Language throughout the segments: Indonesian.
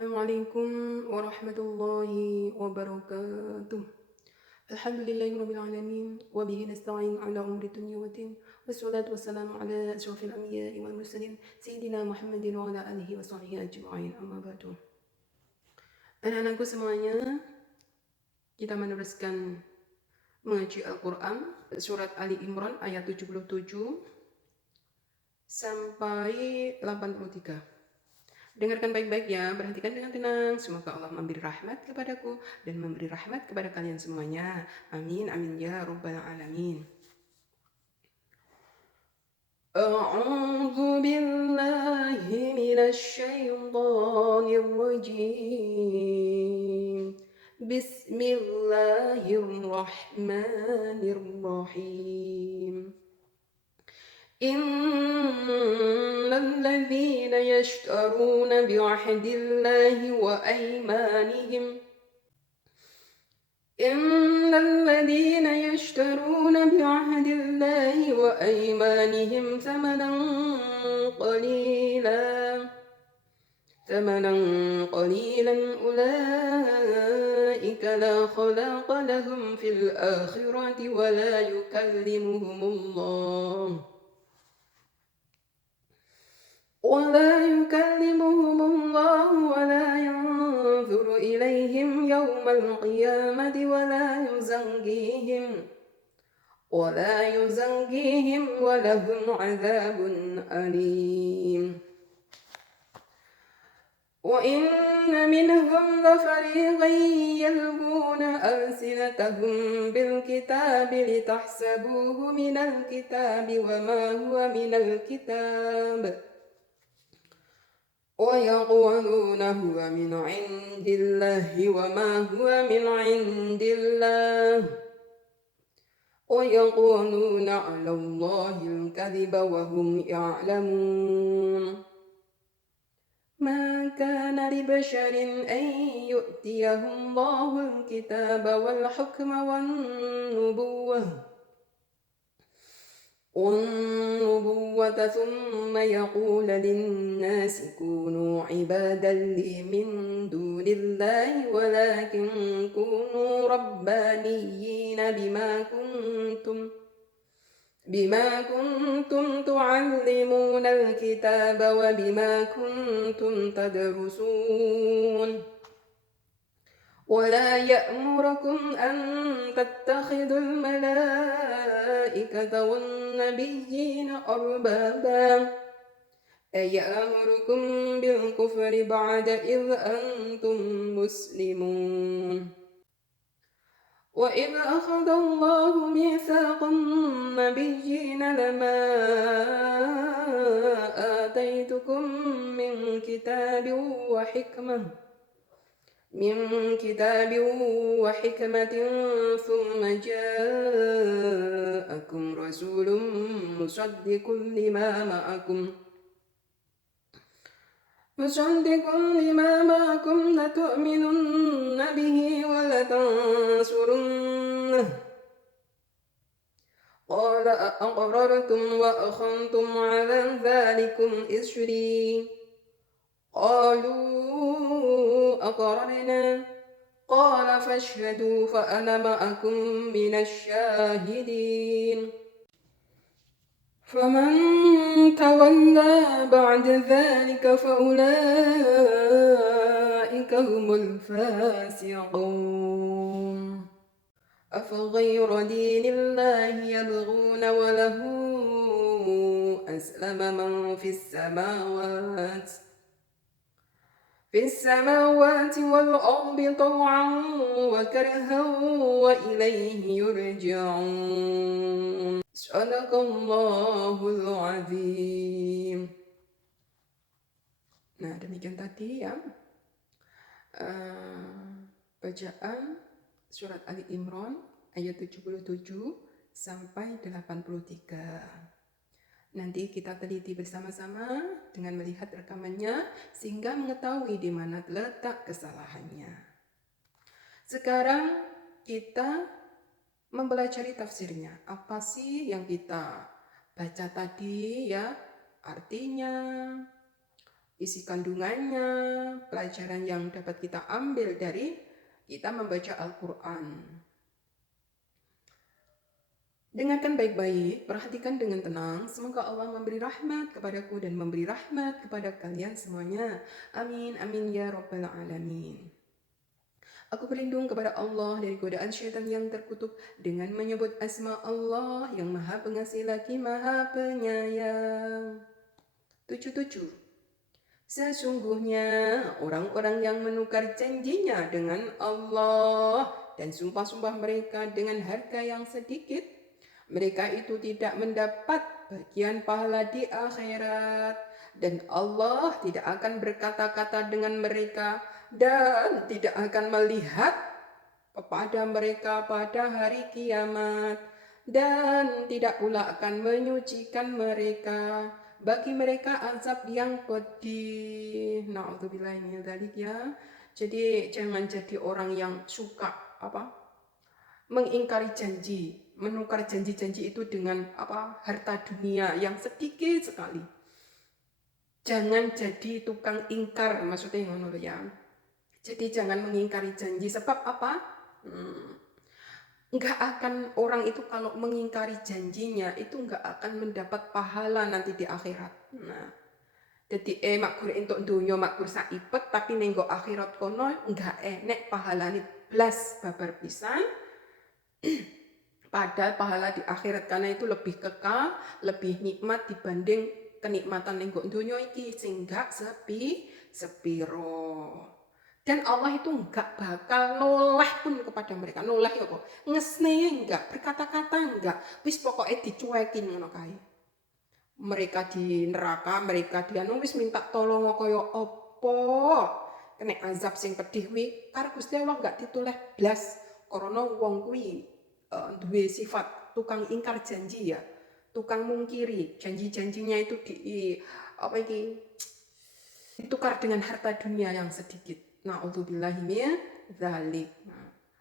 Assalamualaikum warahmatullahi wabarakatuh. Alhamdulillahirabbil alamin wa bihi nasta'in ala umri dunya waddin. Wassalatu wassalamu ala asyrafil anbiya'i wal mursalin sayyidina Muhammadin wa ala alihi wa sahbihi ajma'in. Amma ba'du. Anak-anakku semuanya, kita meneruskan mengaji Al-Qur'an surat Ali Imran ayat 77 sampai 83. Dengarkan baik-baik ya, perhatikan dengan tenang. Semoga Allah memberi rahmat kepadaku dan memberi rahmat kepada kalian semuanya. Amin, amin ya rabbal alamin. A'udzu billahi minasy syaithanir rajim. Bismillahirrahmanirrahim. إن الذين يشترون بعهد الله وأيمانهم ثمنا قليلا أولئك لا خلاق لهم في الآخرة ولا يكلمهم الله ولا ينظر إليهم يوم القيامة ولا يزكيهم ولهم عذاب أليم. وإن منهم لفريقا يلوون ألسنتهم بالكتاب لتحسبوه من الكتاب وما هو من الكتاب ويقولون هو من عند الله وما هو من عند الله ويقولون على الله الكذب وهم يعلمون. ما كان لبشر أن يؤتيه الله الكتاب والحكم والنبوة ثم يقول للناس كونوا عبادا لي من دون الله ولكن كونوا ربانيين بما كنتم تعلمون الكتاب وبما كنتم تدرسون. ولا يأمركم أن تتخذوا الملائكة والنبيين أربابا أيأمركم بالكفر بعد إذ أنتم مسلمون. وإذ أخذ الله ميثاق النبيين لما آتيتكم من كتاب وحكمة ثم جاءكم رسول مصدق لما معكم لتؤمنن به ولتنصرنه قال أأقررتم وأخذتم على ذلكم إصري قالوا أقررنا قال فاشهدوا فأنا معكم من الشاهدين. فمن تولى بعد ذلك فأولئك هم الفاسقون. أفغير دين الله يبغون وله أسلم من في السماوات والأرض طوعا وكرها وإليه يرجعون. Sadaqallahul azim. Nah, demikian tadi ya bacaan surat Ali Imran ayat 77 sampai 83. Nanti kita teliti bersama-sama dengan melihat rekamannya sehingga mengetahui di mana letak kesalahannya. Sekarang kita mempelajari tafsirnya. Apa sih yang kita baca tadi ya? Artinya, isi kandungannya, pelajaran yang dapat kita ambil dari kita membaca Al-Quran. Dengarkan baik-baik, perhatikan dengan tenang. Semoga Allah memberi rahmat kepadaku dan memberi rahmat kepada kalian semuanya. Amin, amin ya rabbal alamin. Aku berlindung kepada Allah dari godaan syaitan yang terkutuk dengan menyebut asma Allah yang maha pengasih lagi maha penyayang. 77. Sesungguhnya orang-orang yang menukar janjinya dengan Allah dan sumpah-sumpah mereka dengan harga yang sedikit, mereka itu tidak mendapat bagian pahala di akhirat, dan Allah tidak akan berkata-kata dengan mereka dan tidak akan melihat kepada mereka pada hari kiamat, dan tidak pula akan menyucikan mereka. Bagi mereka azab yang pedih. Na'udzubillah min dzalik ya. Jadi jangan jadi orang yang suka mengingkari janji, menukar janji-janji itu dengan harta dunia yang sedikit sekali. Jangan jadi tukang ingkar, maksudnya ngono ya. Jadi jangan mengingkari janji, sebab apa? Enggak akan, orang itu kalau mengingkari janjinya itu enggak akan mendapat pahala nanti di akhirat. Nah, jadi makgur entuk dunya makgur saipet, tapi nenggo akhirat kono enggak enek pahalane blas babar pisan. Padahal pahala di akhirat karena itu lebih kekal, lebih nikmat dibanding kenikmatan nenggo dunya iki sing enggak sepiro. Dan Allah itu enggak bakal noleh pun kepada mereka. Noleh ya kok. Ngesne enggak, berkata-kata enggak. Wis pokoknya dicuekin ngono kae. Mereka di neraka, mereka di anu wis minta tolong kaya apa. Kena azab sing pedih kuwi, karo Gusti Allah enggak ditoleh blas. Karena wong kuwi duwe sifat tukang ingkar janji ya. Tukang mungkiri, janji-janjinya itu ditukar dengan harta dunia yang sedikit. Na'udzubillahi min dzalik.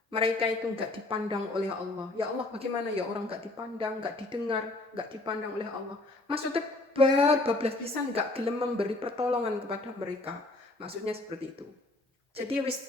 Mereka itu enggak dipandang oleh Allah. Ya Allah, bagaimana ya orang enggak dipandang, enggak didengar, enggak dipandang oleh Allah. Maksudnya bablas pisan enggak gelem memberi pertolongan kepada mereka. Maksudnya seperti itu. Jadi wis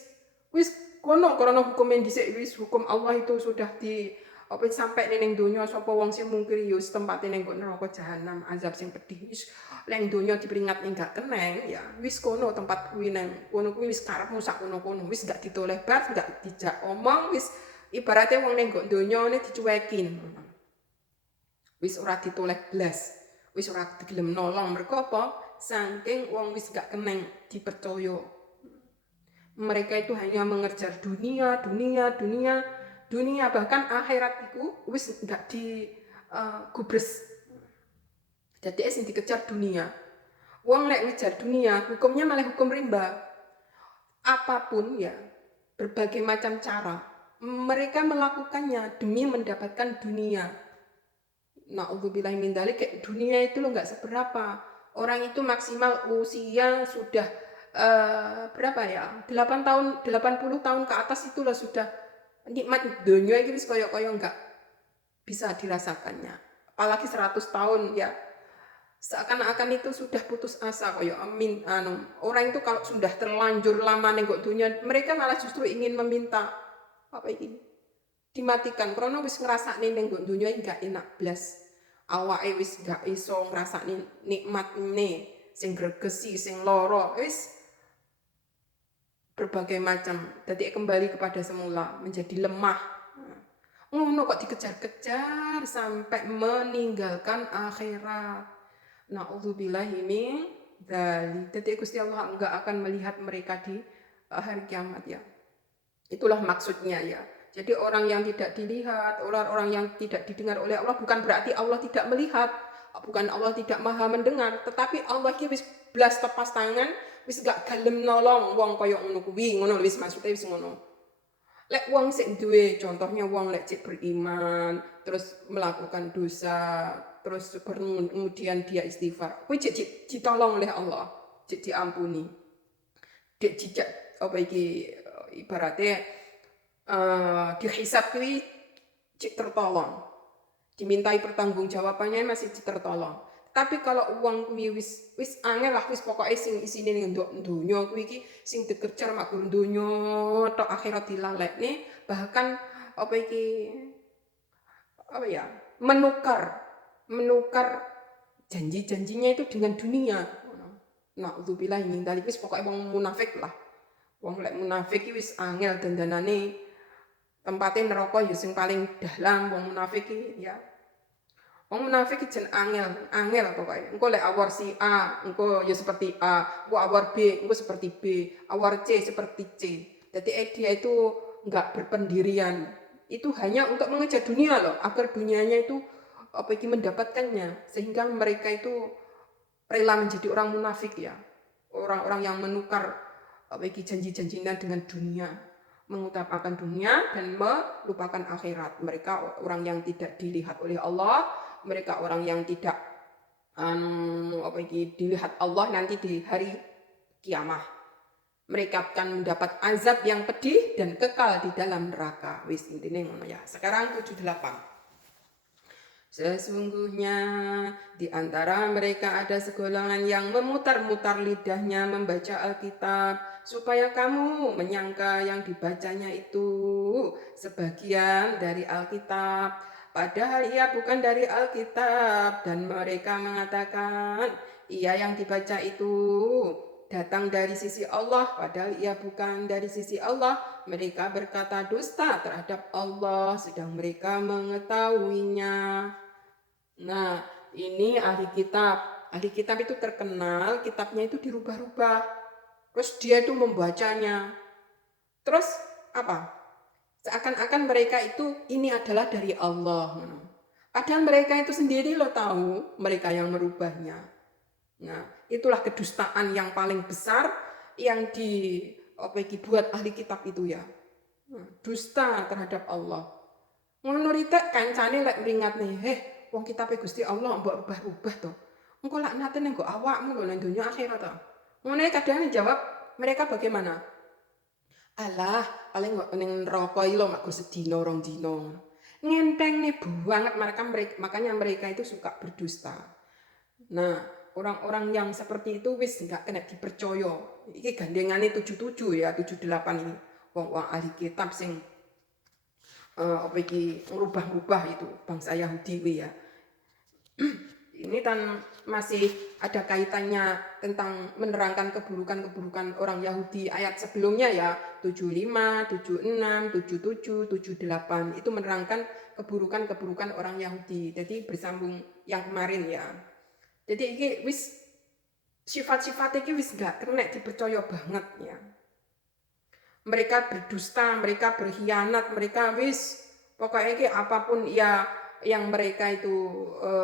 kono hukum yang dhisik wis hukum Allah itu sudah di sampai ning donya sapa wong sing mungkiri yo tempate ning neraka jahanam, azab sing pedih. Wis ning donya diperingat ning gak keneng ya wis kono tempat kuwi nang kono kuwi wis karepmu sak kono-kono, wis gak ditoleh bar, gak dijak omong, wis ibaratnya wong ning donya ne dicuekin. Wis ora ditoleh blas, wis ora digelem nolong. Mergo apa? Saking wong wis gak keneng dipercaya. Mereka itu hanya mengejar dunia, bahkan akhirat itu wis enggak digubres. Jadi sing dikejar dunia. Wong lek ngejar dunia, hukumnya malah hukum rimba. Apapun ya, berbagai macam cara mereka melakukannya demi mendapatkan dunia. Na'udzubillahi min dzalik, kayak dunia itu lo enggak seberapa. Orang itu maksimal usia sudah berapa ya? 8 tahun, 80 tahun ke atas itulah sudah nikmat dunia iki wis koyo-koyo enggak bisa dirasakannya. Apalagi 100 tahun ya. Seakan-akan itu sudah putus asa koyo orang itu kalau sudah terlanjur lama nenggok dunia, mereka malah justru ingin meminta dimatikan karena wis ngrasakne nenggok dunia enggak enak blas. Awake wis enggak iso ngrasakne nikmatne sing gregesi, sing lara, wis berbagai macam. Jadi kembali kepada semula, menjadi lemah. Ngono kok dikejar-kejar sampai meninggalkan akhirat. Na'udzubillahi min dzalik. Jadi Gusti Allah enggak akan melihat mereka di hari kiamat ya. Itulah maksudnya ya. Jadi orang yang tidak dilihat, orang-orang yang tidak didengar oleh Allah bukan berarti Allah tidak melihat, bukan Allah tidak maha mendengar, tetapi Allah ki wis blas tepas tangan, wis gak galem nolong wong koyo ngono kuwi, ngono wis maksudnya wis ngono. Lek wong sik duwe, contohnya wong lek cek beriman, terus melakukan dosa, terus kemudian dia istighfar, kuwi cek ditolong oleh Allah, cek diampuni. Dek jejak ibaratnya dihisab kuwi cek tertolong. Dimintai pertanggungjawabannya masih tertolong. Tapi kalau uang kuwi wis angel lah, wis pokoke sing isine ning donya kuwi iki sing dikejar mak gur donya tok akhirat dilalekne, bahkan apa iki apa ya, menukar janji-janjinya itu dengan dunia. Na'udzubillahi min dzalik, wis pokoke wong munafik lah. Wong lek munafik iki wis angel dandanane, tempate neraka ya sing paling dalam wong munafik iki ya. Wong munafik iki jen angel pokoke. Engko lek awar si A, engko ya seperti A, engko awar B, engko seperti B, awar C seperti C. Jadi dia itu enggak berpendirian. Itu hanya untuk mengejar dunia loh, agar dunianya itu apa iki mendapatkannya, sehingga mereka itu rela menjadi orang munafik ya. Orang-orang yang menukar apa iki janji-janjinya dengan dunia, mengutamakan dunia dan melupakan akhirat. Mereka orang yang tidak dilihat oleh Allah, mereka orang yang tidak apa iki dilihat Allah nanti di hari kiamah. Mereka akan mendapat azab yang pedih dan kekal di dalam neraka. Wis intine ngono ya. Sekarang 78. Sesungguhnya di antara mereka ada segolongan yang memutar-mutar lidahnya membaca Alkitab, supaya kamu menyangka yang dibacanya itu sebagian dari Alkitab, padahal ia bukan dari Alkitab, dan mereka mengatakan ia yang dibaca itu datang dari sisi Allah, padahal ia bukan dari sisi Allah. Mereka berkata dusta terhadap Allah, sedang mereka mengetahuinya. Nah, ini ahli kitab. Ahli kitab itu terkenal, kitabnya itu dirubah-rubah. Terus dia itu membacanya. Terus apa? Seakan-akan mereka itu ini adalah dari Allah. Padahal mereka itu sendiri lo tahu, mereka yang merubahnya. Nah, itulah kedustaan yang paling besar yang dibuat ahli kitab itu ya. Dusta terhadap Allah. Ngono rite kancane lek mringatne, wong kitabe Gusti Allah mbok rubah-rubah to. Engko laknate ning nggo awakmu lho nang donya akhirat to. Ngono kadang jawab mereka bagaimana? Alah, paling kok ning neraka iki lho mak go sedina rong dina. Ngentengne banget makanya mereka itu suka berdusta. Nah, orang-orang yang seperti itu wis enggak kena dipercaya. Iki gandengane 77 ya, 78 ini. Wong-wong ahli kitab sing apa iki ngerubah-rubah itu bangsa Yahudi ya. Ini masih ada kaitannya tentang menerangkan keburukan-keburukan orang Yahudi ayat sebelumnya ya, 75, 76, 77, 78. Itu menerangkan keburukan-keburukan orang Yahudi. Jadi bersambung yang kemarin ya. Jadi ini wis sifat-sifat ini wis gak kena dipercaya banget ya. Mereka berdusta, mereka berkhianat, mereka wis pokoknya ini apapun ya yang mereka itu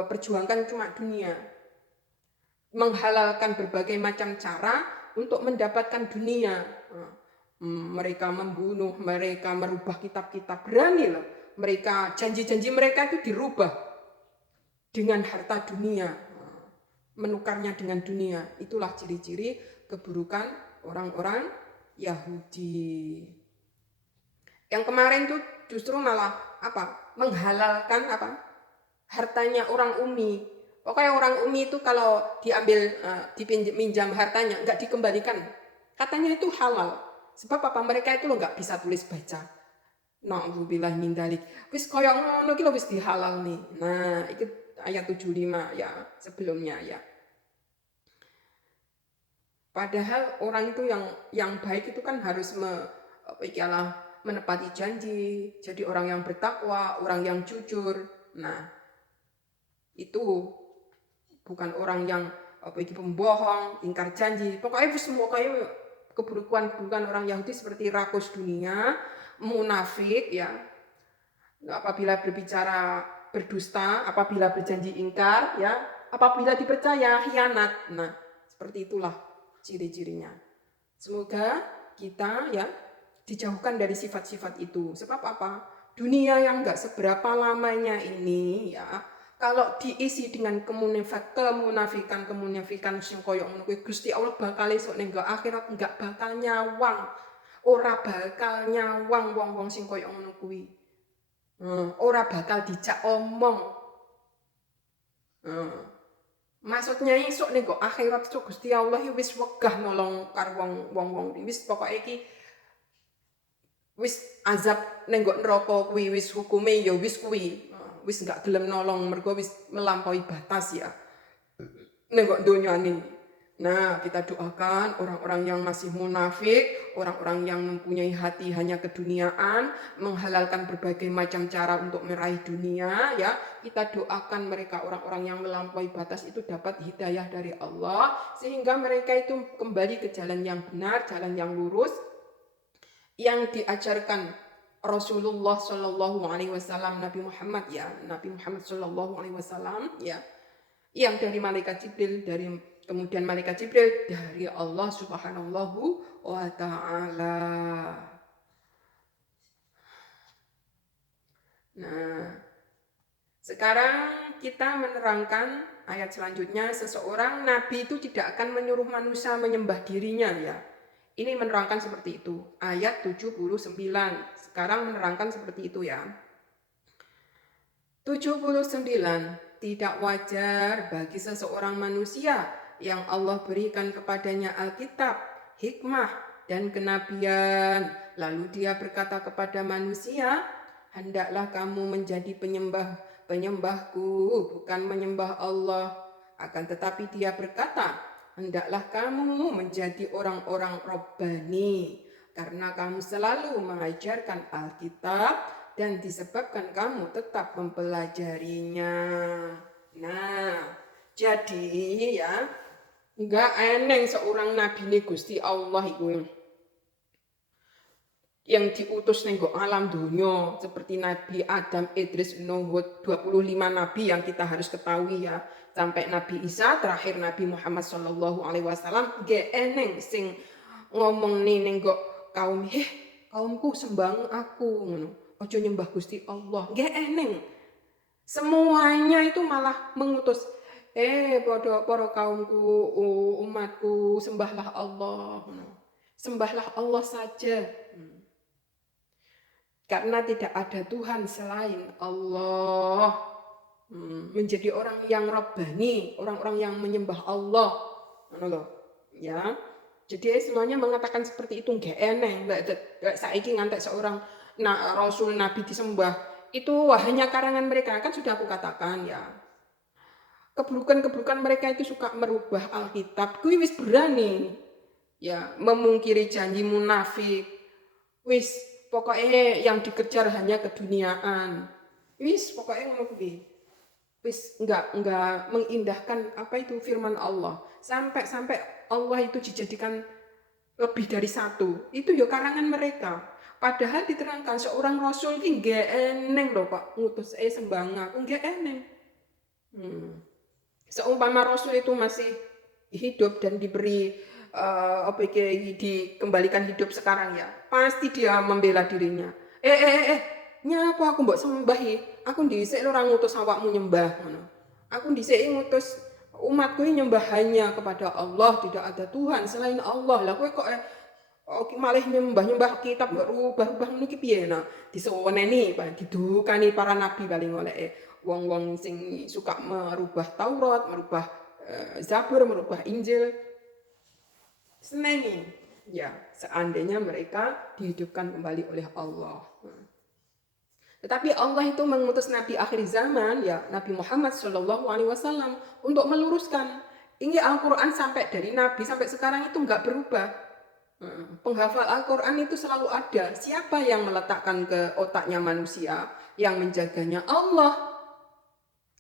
perjuangkan cuma dunia. Menghalalkan berbagai macam cara untuk mendapatkan dunia. Mereka membunuh, mereka merubah kitab-kitab, berani loh. Mereka janji-janji mereka itu dirubah dengan harta dunia. Menukarnya dengan dunia. Itulah ciri-ciri keburukan orang-orang Yahudi. Yang kemarin tuh justru malah apa? Menghalalkan apa? Hartanya orang Umi. Pokoknya orang Umi itu kalau diambil dipinjam hartanya enggak dikembalikan. Katanya itu halal. Sebab apa? Mereka itu lo enggak bisa tulis baca. Na'udzubillah min dzalik. Wis koyo ngono iki lho wis dihalal nih. Nah, itu ayat 75 ya sebelumnya ya. Padahal orang itu yang baik itu kan harus menepati janji, jadi orang yang bertakwa, orang yang jujur. Nah, itu bukan orang yang pembohong, ingkar janji. Pokoknya semua kayak keburukan orang Yahudi seperti rakus dunia, munafik ya. Apabila berbicara berdusta, apabila berjanji ingkar ya, apabila dipercaya khianat. Nah, seperti itulah ciri-cirinya. Semoga kita ya dijauhkan dari sifat-sifat itu. Sebab apa? Dunia yang enggak seberapa lamanya ini ya, kalau diisi dengan kemunafikan sing koyo ngono kuwi, Gusti Allah bakal esuk ning akhirat enggak bakal nyawang. Ora bakal nyawang wong-wong sing koyo ngono kuwi. Ora bakal dijak omong. Maksudnya isuk nih kok akhirat sok Gusti Allah wis wegah nolong karo wong-wong wis pokoke iki wis azab ning nggo neraka kuwi wis hukume ya wis kuwi. Wis gak gelem nolong mergo wis melampaui batas ya. Ning nggo donyane. Nah, kita doakan orang-orang yang masih munafik, orang-orang yang mempunyai hati hanya keduniaan, menghalalkan berbagai macam cara untuk meraih dunia, ya. Kita doakan mereka orang-orang yang melampaui batas itu dapat hidayah dari Allah, sehingga mereka itu kembali ke jalan yang benar, jalan yang lurus, yang diajarkan Rasulullah Shallallahu Alaihi Wasallam, Nabi Muhammad ya, Nabi Muhammad Shallallahu Alaihi Wasallam ya, yang dari malaikat Jibril, kemudian malaikat Jibril dari Allah Subhanahu wa Ta'ala. Nah, sekarang kita menerangkan ayat selanjutnya. Seseorang nabi itu tidak akan menyuruh manusia menyembah dirinya ya. Ini menerangkan seperti itu. Ayat 79. Sekarang menerangkan seperti itu ya. 79. Tidak wajar bagi seseorang manusia yang Allah berikan kepadanya Alkitab, hikmah, dan kenabian. Lalu dia berkata kepada manusia, hendaklah kamu menjadi penyembahku, bukan menyembah Allah. Akan tetapi dia berkata, hendaklah kamu menjadi orang-orang Rabbani, karena kamu selalu mengajarkan Alkitab dan disebabkan kamu tetap mempelajarinya. Nah, jadi ya, enggak eneng seorang nabi nih Gusti Allah itu yang diutus ning alam dunia seperti Nabi Adam, Idris, Nuh, 25 nabi yang kita harus ketahui ya, sampai Nabi Isa, terakhir Nabi Muhammad Shallallahu Alaihi Wasallam. Enggak eneng sing ngomong ning kaum, kaumku sembah aku, ojo nyembah Gusti Allah. Enggak eneng. Semuanya itu malah mengutus, para kaumku, umatku, sembahlah Allah. Sembahlah Allah saja. Karena tidak ada Tuhan selain Allah. Menjadi orang yang Rabbani, orang-orang yang menyembah Allah. Ya. Jadi semuanya mengatakan seperti itu enggak eneng. Saiki ngantek seorang Rasul Nabi disembah, itu hanya karangan mereka, kan sudah aku katakan ya. Keburukan-keburukan mereka itu suka merubah Alkitab. Kuwi wis berani ya memungkiri janji munafik. Wis pokoknya yang dikejar hanya keduniaan. Wis pokoknya ngono kuwi. Wis enggak mengindahkan apa itu firman Allah. Sampai Allah itu dijadikan lebih dari satu. Itu ya karangan mereka. Padahal diterangkan seorang rasul ki nggak eneng loh Pak, ngutus sembah aku nggak eneng. Seumpama rasul itu masih hidup dan diberi dikembalikan hidup sekarang ya, pasti dia membela dirinya. Nyapa aku mbok sembahi? Aku dhisik ora ngutus awakmu nyembah ngono. Aku dhisik ngutus umatku nyembah hanya kepada Allah, tidak ada Tuhan selain Allah. Lah kowe kok malah nyembah kitab rubah-rubah niki piye nah? Diseweneni didukani para nabi paling oleh wong-wong sing suka merubah Taurat, merubah Zabur, merubah Injil. Seneni ya, seandainya mereka dihidupkan kembali oleh Allah. Tetapi Allah itu mengutus Nabi akhir zaman ya, Nabi Muhammad Shallallahu Alaihi Wasallam untuk meluruskan. Ini Al-Quran sampai dari Nabi sampai sekarang itu nggak berubah. Penghafal Al-Quran itu selalu ada. Siapa yang meletakkan ke otaknya manusia, yang menjaganya? Allah.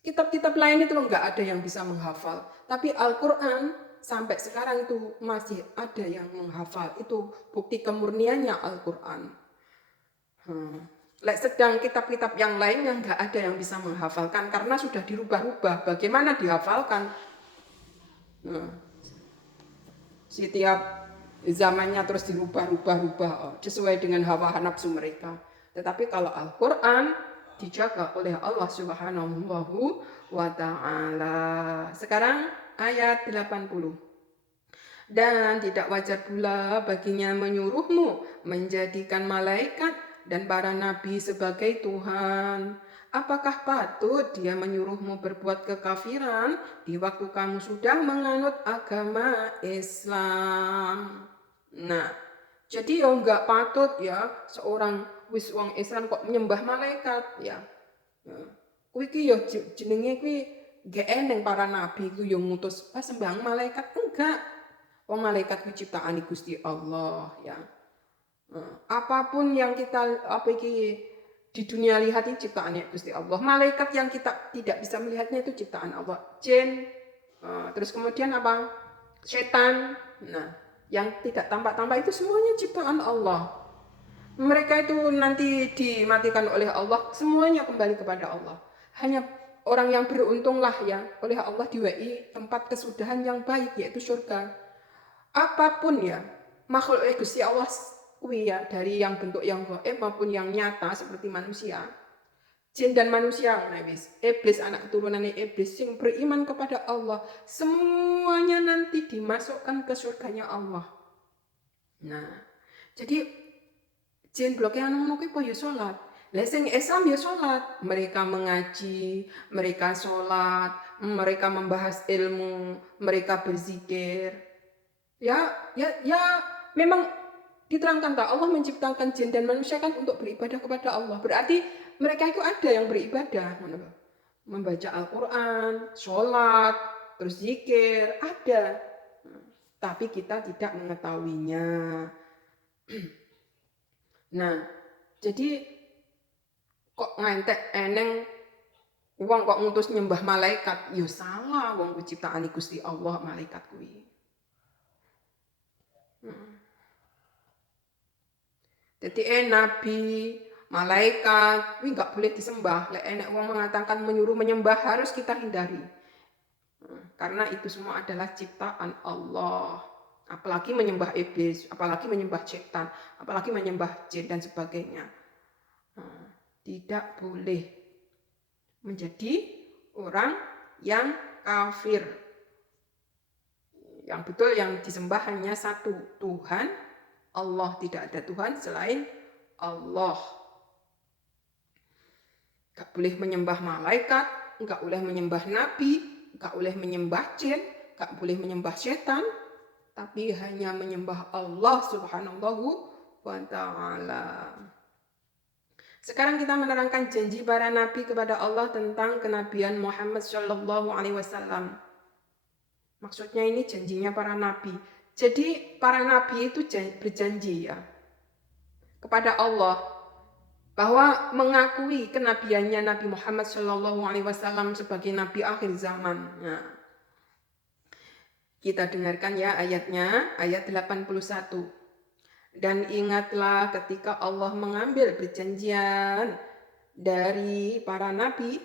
Kitab-kitab lain itu nggak ada yang bisa menghafal. Tapi Al-Quran sampai sekarang itu masih ada yang menghafal. Itu bukti kemurniannya Al-Quran. Sedang kitab-kitab yang lainnya nggak ada yang bisa menghafalkan karena sudah dirubah-rubah. Bagaimana dihafalkan? Setiap zamannya terus dirubah-rubah sesuai dengan hawa nafsu mereka. Tetapi kalau Al-Quran dijaga oleh Allah Subhanahu wa Ta'ala. Sekarang ayat 80. Dan tidak wajar pula baginya menyuruhmu menjadikan malaikat dan para nabi sebagai Tuhan. Apakah patut dia menyuruhmu berbuat kekafiran di waktu kamu sudah menganut agama Islam? Nah, jadi ya enggak patut ya seorang wis wong Islam kok menyembah malaikat ya. Kuwi ki ya jenenge kuwi gak eneng para nabi ku ya ngutus sembah malaikat, enggak. Wong malaikat ku ciptaan Gusti Allah ya. Apapun yang kita di dunia lihat ini ciptaannya Gusti Allah. Malaikat yang kita tidak bisa melihatnya itu ciptaan Allah. Jin, terus kemudian apa? Setan. Nah, yang tidak tampak-tampak itu semuanya ciptaan Allah. Mereka itu nanti dimatikan oleh Allah, semuanya kembali kepada Allah. Hanya orang yang beruntunglah yang oleh Allah diwai tempat kesudahan yang baik, yaitu surga. Apapun ya, makhluk Gusti Allah kuwi ya, dari yang bentuk yang gaib maupun yang nyata seperti manusia. Jin dan manusia, iblis anak keturunan iblis yang beriman kepada Allah, semuanya nanti dimasukkan ke surganya Allah. Nah, jadi jin blok yang ngono kuwi ya salat. Lah sing Islam ya salat, mereka mengaji, mereka salat, mereka membahas ilmu, mereka berzikir. Ya, memang diterangkan tak Allah menciptakan jin dan manusia kan untuk beribadah kepada Allah. Berarti mereka itu ada yang beribadah, membaca Al-Quran, sholat, terus zikir, ada. Tapi kita tidak mengetahuinya. Nah, jadi kok ngantek eneng wong kok ngutus nyembah malaikat? Ya salah, wong ciptaan Gusti Allah malaikat kuwi. Jadi nabi, malaikat, ini nggak boleh disembah. Lek enek wong mengatakan menyuruh menyembah harus kita hindari. Karena itu semua adalah ciptaan Allah. Apalagi menyembah iblis, apalagi menyembah setan, apalagi menyembah jin dan sebagainya. Tidak boleh menjadi orang yang kafir. Yang betul yang disembah hanya satu, Tuhan Allah. Tidak ada Tuhan selain Allah. Gak boleh menyembah malaikat, gak boleh menyembah nabi, gak boleh menyembah jin, gak boleh menyembah setan, tapi hanya menyembah Allah Subhanahu wa ta'ala. Sekarang kita menerangkan janji para nabi kepada Allah tentang kenabian Muhammad Shallallahu Alaihi Wasallam. Maksudnya ini janjinya para nabi. Jadi para nabi itu berjanji ya kepada Allah bahwa mengakui kenabiannya Nabi Muhammad Shallallahu Alaihi Wasallam sebagai nabi akhir zaman. Nah, kita dengarkan ya ayatnya, ayat 81. Dan ingatlah ketika Allah mengambil perjanjian dari para nabi,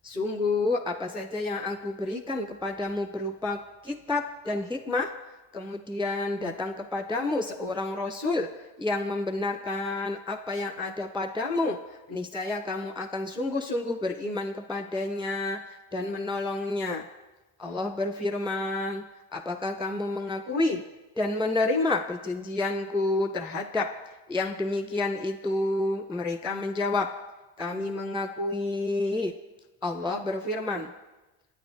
sungguh apa saja yang aku berikan kepadamu berupa kitab dan hikmah, kemudian datang kepadamu seorang rasul yang membenarkan apa yang ada padamu, niscaya kamu akan sungguh-sungguh beriman kepadanya dan menolongnya. Allah berfirman, apakah kamu mengakui dan menerima perjanjianku terhadap yang demikian itu? Mereka menjawab, kami mengakui. Allah berfirman,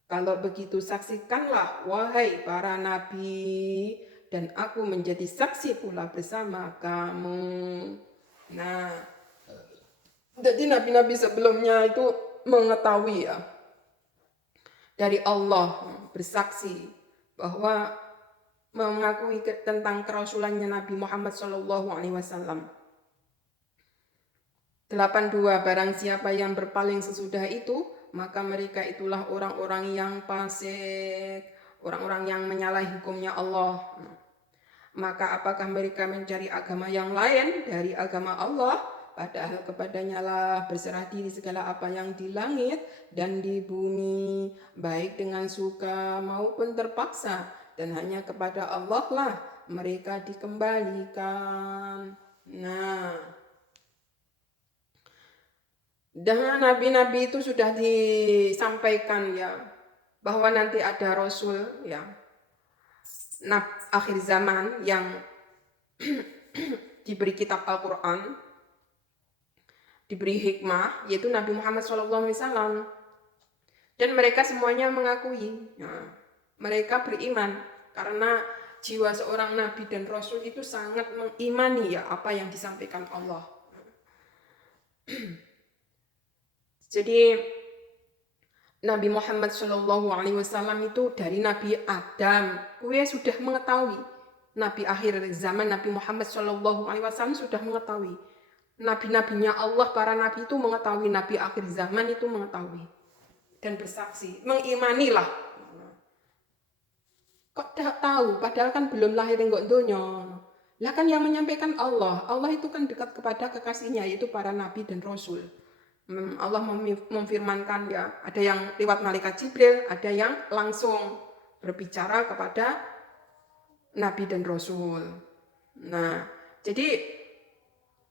kalau begitu saksikanlah wahai para nabi, dan aku menjadi saksi pula bersama kamu. Nah, jadi nabi-nabi sebelumnya itu mengetahui ya dari Allah, bersaksi bahwa mengakui tentang kerasulannya Nabi Muhammad SAW. 82. Barang siapa yang berpaling sesudah itu, maka mereka itulah orang-orang yang fasik, orang-orang yang menyalahi hukumnya Allah. Maka apakah mereka mencari agama yang lain dari agama Allah? Padahal kepadanya lah berserah diri segala apa yang di langit dan di bumi, baik dengan suka maupun terpaksa, dan hanya kepada Allah lah mereka dikembalikan. Nah, dengan nabi-nabi itu sudah disampaikan ya bahwa nanti ada rasul ya akhir zaman yang diberi kitab Al-Quran. diberi hikmah, yaitu Nabi Muhammad SAW. Dan mereka semuanya mengakui, mereka beriman karena jiwa seorang Nabi dan Rasul itu sangat mengimani ya apa yang disampaikan Allah. Jadi Nabi Muhammad SAW itu dari Nabi Adam, kue sudah mengetahui. Nabi akhir zaman Nabi Muhammad SAW sudah mengetahui. Nabi-nabinya Allah, para nabi itu mengetahui, nabi akhir zaman itu mengetahui dan bersaksi, mengimanilah. Kok tak tahu, padahal kan belum lahir enggak donya. Lah kan yang menyampaikan Allah. Allah itu kan dekat kepada kekasihnya, yaitu para nabi dan rasul. Allah memfirmankan ya, ada yang lewat malaikat Jibril, ada yang langsung berbicara kepada nabi dan rasul. Nah, jadi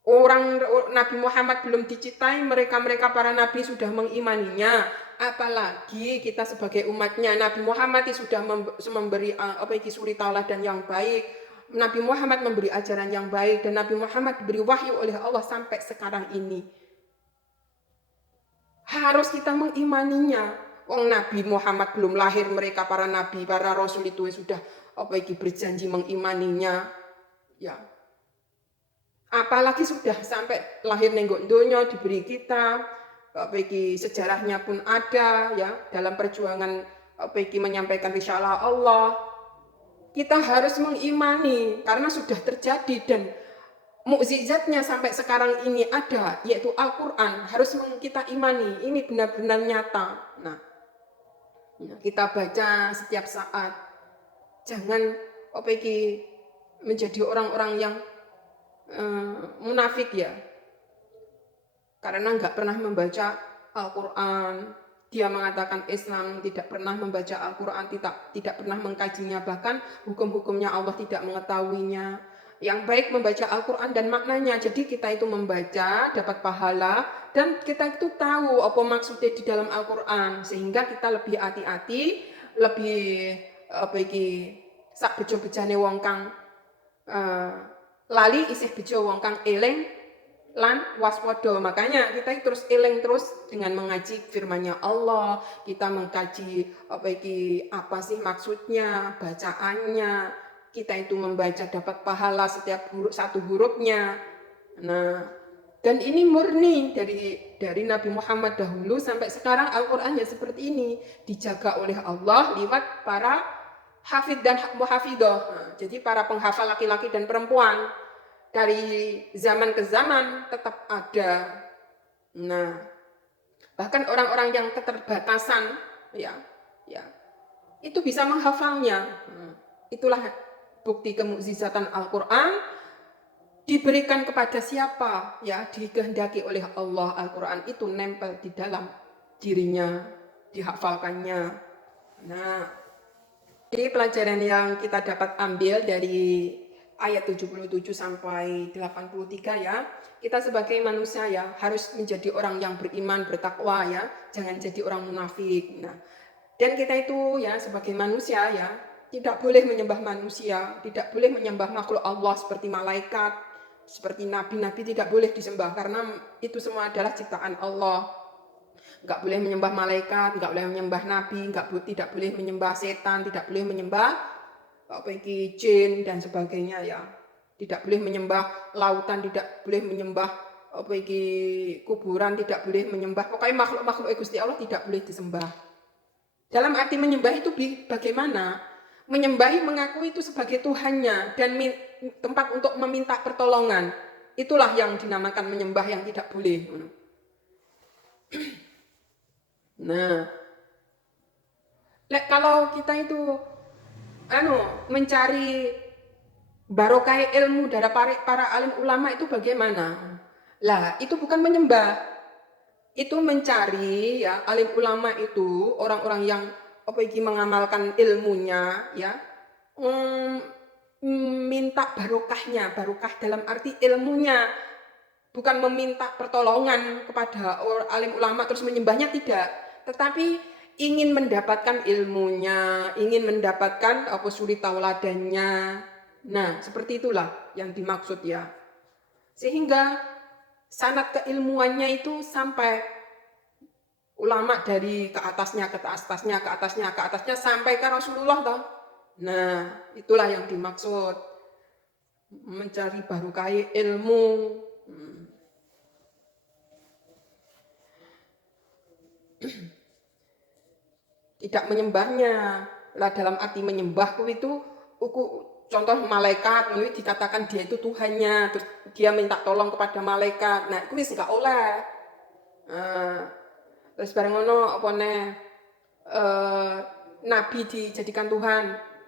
orang Nabi Muhammad belum dicintai, mereka para nabi sudah mengimaninya. Apalagi kita sebagai umatnya, Nabi Muhammad sudah memberi suri tauladan yang baik. Nabi Muhammad memberi ajaran yang baik, dan Nabi Muhammad diberi wahyu oleh Allah sampai sekarang ini. Harus kita mengimaninya. Wong Nabi Muhammad belum lahir, mereka para nabi, para rasul itu sudah berjanji mengimaninya. Ya. Apalagi sudah sampai lahir nenggok donya diberi kita, sejarahnya pun ada ya dalam perjuangan menyampaikan risalah Allah. Kita harus mengimani karena sudah terjadi dan mukjizatnya sampai sekarang ini ada, yaitu Al-Quran. Harus kita imani, ini benar-benar nyata. Nah, kita baca setiap saat. Jangan menjadi orang-orang yang munafik ya, karena nggak pernah membaca Al-Quran. Dia mengatakan Islam, tidak pernah membaca Al-Quran, tidak pernah mengkajinya, bahkan hukum-hukumnya Allah tidak mengetahuinya. Yang baik membaca Al-Quran dan maknanya. Jadi kita itu membaca, dapat pahala, dan kita itu tahu apa maksudnya di dalam Al-Quran, sehingga kita lebih hati-hati, lebih sak bejo-bejane wong kang lali isih bejo wong kang eling lan waspada. Makanya kita terus eling terus dengan mengaji firman-Nya Allah, kita mengkaji apa sih maksudnya, bacaannya. Kita itu membaca dapat pahala setiap satu hurufnya. Nah, dan ini murni dari Nabi Muhammad dahulu sampai sekarang Al-Qur'an ya seperti ini, dijaga oleh Allah lewat para hafid dan muhafidah. Nah, jadi para penghafal laki-laki dan perempuan dari zaman ke zaman tetap ada. Nah, bahkan orang-orang yang keterbatasan ya itu bisa menghafalnya. Itulah bukti kemukjizatan Al-Quran diberikan kepada siapa ya, dikehendaki oleh Allah. Al-Quran itu nempel di dalam dirinya, dihafalkannya. Nah, jadi pelajaran yang kita dapat ambil dari ayat 77 sampai 83 ya, kita sebagai manusia ya harus menjadi orang yang beriman, bertakwa ya, jangan jadi orang munafik. Nah, dan kita itu ya sebagai manusia ya tidak boleh menyembah manusia, tidak boleh menyembah makhluk Allah seperti malaikat, seperti nabi-nabi, tidak boleh disembah karena itu semua adalah ciptaan Allah. Enggak boleh menyembah malaikat, enggak boleh menyembah nabi, tidak boleh menyembah setan, tidak boleh menyembah jin dan sebagainya ya. Tidak boleh menyembah lautan, tidak boleh menyembah kuburan, tidak boleh menyembah pokoknya makhluk-makhluk Gusti Allah tidak boleh disembah. Dalam arti menyembah itu bagaimana? Menyembahi mengakui itu sebagai Tuhannya dan tempat untuk meminta pertolongan. Itulah yang dinamakan menyembah yang tidak boleh. Nah, kalau kita itu mencari barokah ilmu dari para alim ulama itu bagaimana? Lah, itu bukan menyembah. Itu mencari ya alim ulama itu orang-orang yang mengamalkan ilmunya ya, minta barokahnya, barokah dalam arti ilmunya, bukan meminta pertolongan kepada alim ulama terus menyembahnya, tidak, tetapi ingin mendapatkan ilmunya, ingin mendapatkan suri tauladannya. Nah, seperti itulah yang dimaksud ya. Sehingga sanad keilmuannya itu sampai ulama dari ke atasnya, ke atasnya, ke atasnya, ke atasnya sampai ke Rasulullah toh. Nah, itulah yang dimaksud mencari barokah ilmu. Tidak menyembahnya. Lah dalam arti menyembah itu contoh malaikat itu dikatakan dia itu Tuhannya, terus dia minta tolong kepada malaikat. Nah, itu wis enggak oleh. Terus bareng ngono apa nabi dijadikan Tuhan.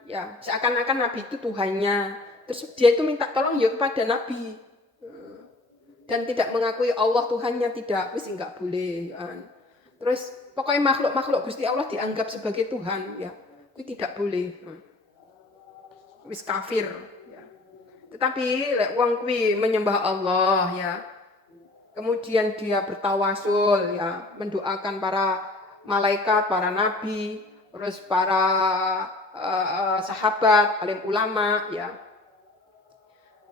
Ya, seakan-akan nabi itu Tuhannya. Terus dia itu minta tolong ya kepada nabi. Dan tidak mengakui Allah Tuhannya, tidak, wis enggak boleh. Terus pokoknya makhluk-makhluk Gusti Allah dianggap sebagai Tuhan, ya, itu tidak boleh. Wis kafir. Ya. Tetapi lek wong kuwi menyembah Allah, ya, kemudian dia bertawasul, ya, mendoakan para malaikat, para nabi, terus para sahabat, alim ulama, ya.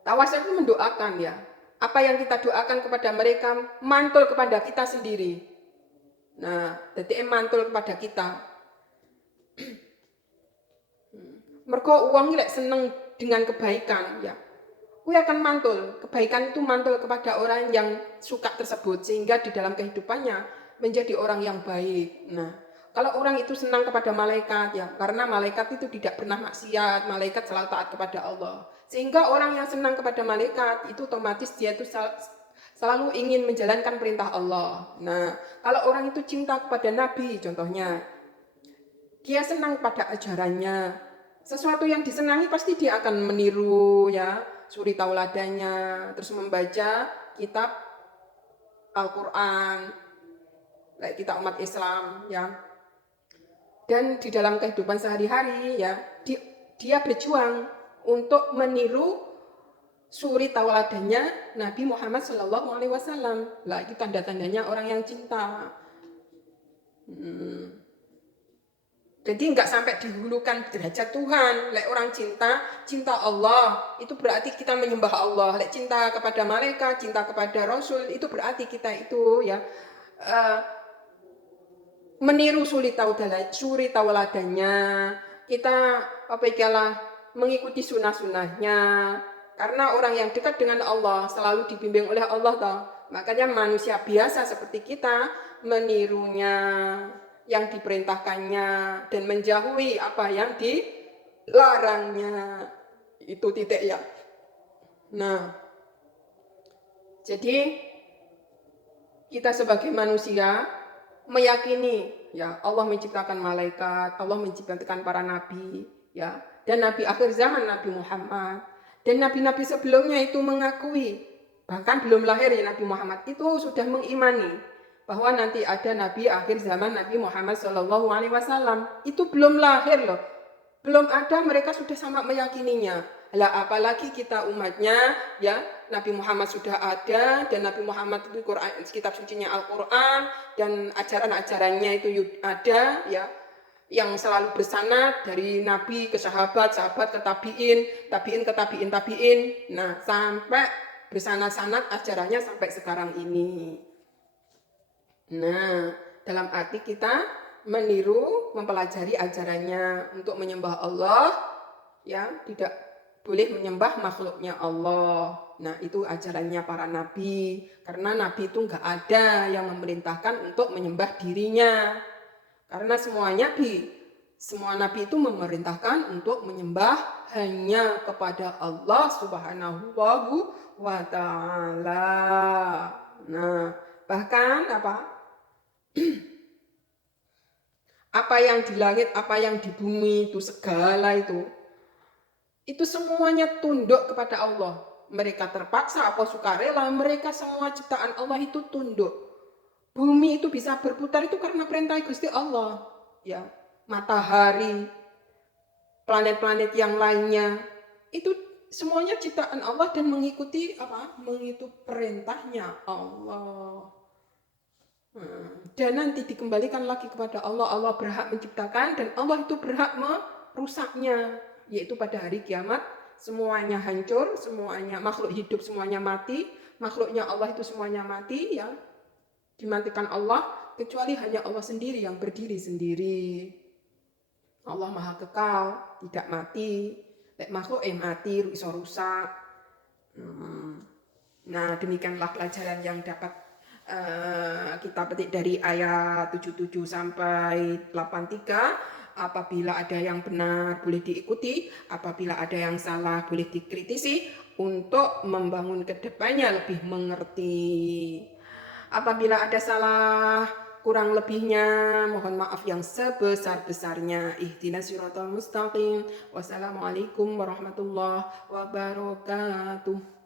Tawasul itu mendoakan, ya. Apa yang kita doakan kepada mereka mantul kepada kita sendiri. Nah, jadi mantul kepada kita. Mergo uang lek seneng dengan kebaikan, ya. Kuwi akan mantul. Kebaikan itu mantul kepada orang yang suka tersebut sehingga di dalam kehidupannya menjadi orang yang baik. Nah, kalau orang itu senang kepada malaikat, ya, karena malaikat itu tidak pernah maksiat, malaikat selalu taat kepada Allah. Sehingga orang yang senang kepada malaikat itu otomatis dia itu selalu ingin menjalankan perintah Allah. Nah, kalau orang itu cinta kepada Nabi, contohnya, dia senang pada ajarannya. Sesuatu yang disenangi pasti dia akan meniru, ya, suri tauladanya, terus membaca kitab Al-Quran, kita umat Islam, ya. Dan di dalam kehidupan sehari-hari, ya, dia berjuang untuk meniru suri tauladannya Nabi Muhammad SAW. Lah itu tanda-tandanya orang yang cinta. Jadi enggak sampai dihulukan derajat Tuhan. Lek orang cinta Allah, itu berarti kita menyembah Allah. Lek cinta kepada malaikat, cinta kepada Rasul, itu berarti kita itu, ya, meniru suri tauladannya. Kita mengikuti sunnah-sunnahnya. Karena orang yang dekat dengan Allah selalu dibimbing oleh Allah toh. Makanya manusia biasa seperti kita menirunya, yang diperintahkannya, dan menjauhi apa yang dilarangnya. Itu titik, ya. Nah, jadi kita sebagai manusia meyakini, ya, Allah menciptakan malaikat, Allah menciptakan para nabi, ya, dan nabi akhir zaman Nabi Muhammad. Dan nabi-nabi sebelumnya itu mengakui, bahkan belum lahir ya Nabi Muhammad itu sudah mengimani bahwa nanti ada nabi akhir zaman Nabi Muhammad SAW. Itu belum lahir loh, belum ada, mereka sudah sama meyakininya. Lah apalagi kita umatnya, ya, Nabi Muhammad sudah ada, dan Nabi Muhammad itu kitab sucinya Al-Quran, dan ajaran-ajarannya itu ada, ya, yang selalu bersanad dari Nabi ke sahabat, sahabat ke tabiin ke tabiin. Nah, sampai bersanad-sanad ajarannya sampai sekarang ini. Nah, dalam arti kita meniru, mempelajari ajarannya untuk menyembah Allah, ya, tidak boleh menyembah makhluknya Allah. Nah, itu ajarannya para nabi. Karena nabi itu enggak ada yang memerintahkan untuk menyembah dirinya. Karena semua nabi itu memerintahkan untuk menyembah hanya kepada Allah Subhanahu wa ta'ala. Nah, bahkan apa yang di langit, apa yang di bumi itu, segala itu semuanya tunduk kepada Allah. Mereka terpaksa apa sukarela, mereka semua ciptaan Allah itu tunduk. Bumi itu bisa berputar itu karena perintah Gusti Allah, ya. Matahari, planet-planet yang lainnya, itu semuanya ciptaan Allah dan mengikuti perintahnya Allah. Dan nanti dikembalikan lagi kepada Allah. Allah berhak menciptakan dan Allah itu berhak merusaknya, yaitu pada hari kiamat semuanya hancur, semuanya makhluk hidup semuanya mati, makhluknya Allah itu semuanya mati ya, dimatikan Allah, kecuali hanya Allah sendiri yang berdiri sendiri. Allah maha kekal, tidak mati. Lek makhluk mati, iso rusak. Nah, demikianlah pelajaran yang dapat kita petik dari ayat 77 sampai 83. Apabila ada yang benar boleh diikuti, apabila ada yang salah boleh dikritisi untuk membangun kedepannya lebih mengerti. Apabila ada salah kurang lebihnya mohon maaf yang sebesar-besarnya. Ihdinas siratal mustaqim. Wassalamualaikum warahmatullahi wabarakatuh.